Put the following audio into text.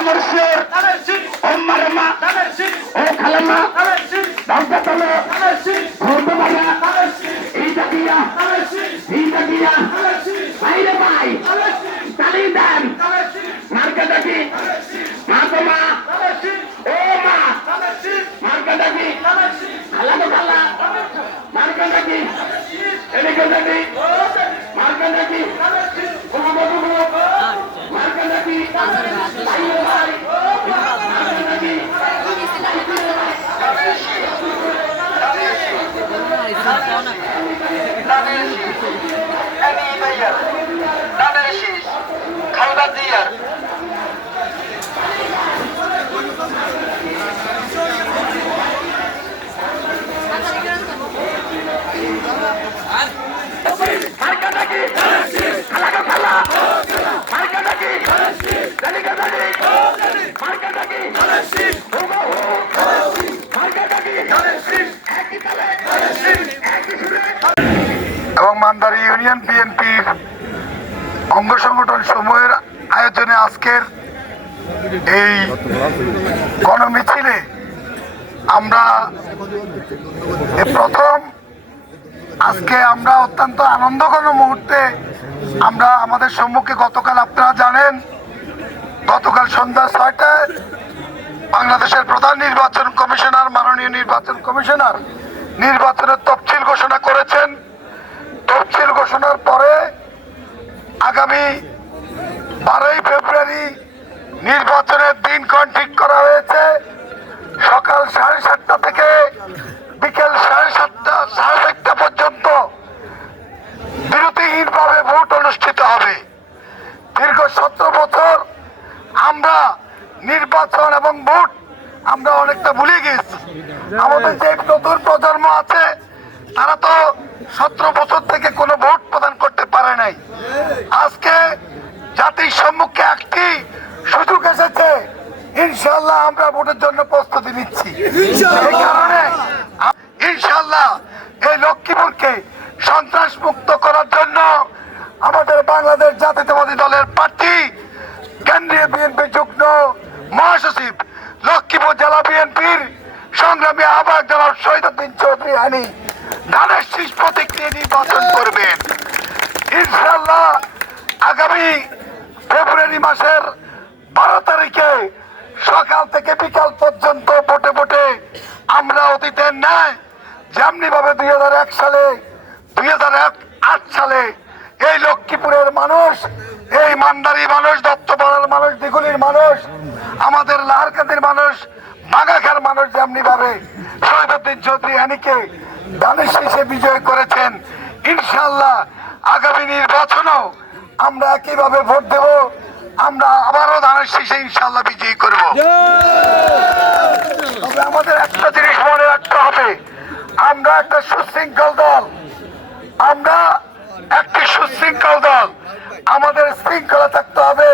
অমরশ্বর ও মারমা ও খালামা দশতলা ঘোরবাড়া এইটা দিয়া বাইরে ভাই চালিয়ে দেন মার্কেটাকি মা ও মা মার্কেটাকি খালামো খালা মার্কেটাকি এদিকে দেখি মার্কেটাকি মার্কেটাকি বাইরে ভাই মার্কেটাকি খালদা জিয়ার মার্কেটাকি খালামো খালা মার্কেটাকি এদিকে দেখি মার্কেটাকি এবং মান্দারী ইউনিয়ন বিএনপির অঙ্গ সংগঠন সমূহের আয়োজনে আজকের এই গণমিছিলে আমরা প্রথম আজকে আমরা অত্যন্ত আনন্দঘন মুহূর্তে আমরা আমাদের সম্মুখে গতকাল আপনারা জানেন গতকাল সন্ধ্যা ৬টায় বাংলাদেশের প্রধান নির্বাচন কমিশনার মাননীয় নির্বাচন কমিশনার নির্বাচনের তফসিল ঘোষণা করেছেন। তফসিল ঘোষণার পরে আগামী 12ই ফেব্রুয়ারি নির্বাচনের দিনক্ষণ ঠিক করা হয়েছে। সকাল 7:30 থেকে বিকেল 7:30 পর্যন্ত বিরতিহীনভাবে ভোট অনুষ্ঠিত হবে। দীর্ঘ 17 বছর আমরা নির্বাচন এবং ভোট আমরা অনেকটা ভুলে গেছি। আমাদের যে নতুন প্রজন্ম আছে তারা তো 17 বছর থেকে কোনো ভোট প্রদান করতে পারে নাই। আজকে জাতির সম্মুখে একটি সুযোগ এসেছে, ইনশাআল্লাহ আমরা ভোটের জন্য প্রস্তুতি নিচ্ছি। এই কারণে ইনশাআল্লাহ এই লক্ষ্মীপুরকে সন্ত্রাস মুক্ত করার জন্য আমাদের বাংলাদেশ জাতীয়তাবাদী দলের প্রার্থী কেন্দ্রীয় বিএনপি যুগ্ম মহাসচিব লক্ষ্মীপুর জেলা বিএনপির সংগ্রামী আহ্বায়ক জনাব শহীদুদ্দিন চৌধুরী হানি ধানের শীষ প্রতীক নিয়ে নির্বাচন করবেন। ইনশাআল্লাহ আগামী ফেব্রুয়ারি মাসের 12 তারিখে সকাল থেকে বিকাল পর্যন্ত ভোটে ভোটে আমরা অতীতের ন্যায় যেমনি ভাবে 2001 সালে 2008 সালে এই লক্ষ্মীপুরের মানুষ, এই মান্দারী মানুষ, দত্তপাড়ার মানুষ, দিঘুলির মানুষ, আমাদের লাহারকান্দির মানুষ, বাগাখার মানুষ যেমনি ভাবে শহীদুদ্দিন চৌধুরী হানিকে ধানের শীষে বিজয় করেছেন, ইনশাআল্লাহ আগামী নির্বাচনও আমরা একইভাবে ভোট দেব। আমরা আবারও ধানের শীষে ইনশাআল্লাহ বিজয়ী করব। তবে আমাদের একটা জিনিস মনে রাখতে হবে, আমরা একটা সুশৃঙ্খল দল, আমরা একটি সুশৃঙ্খল দল। আমাদের শৃঙ্খলা থাকতে হবে।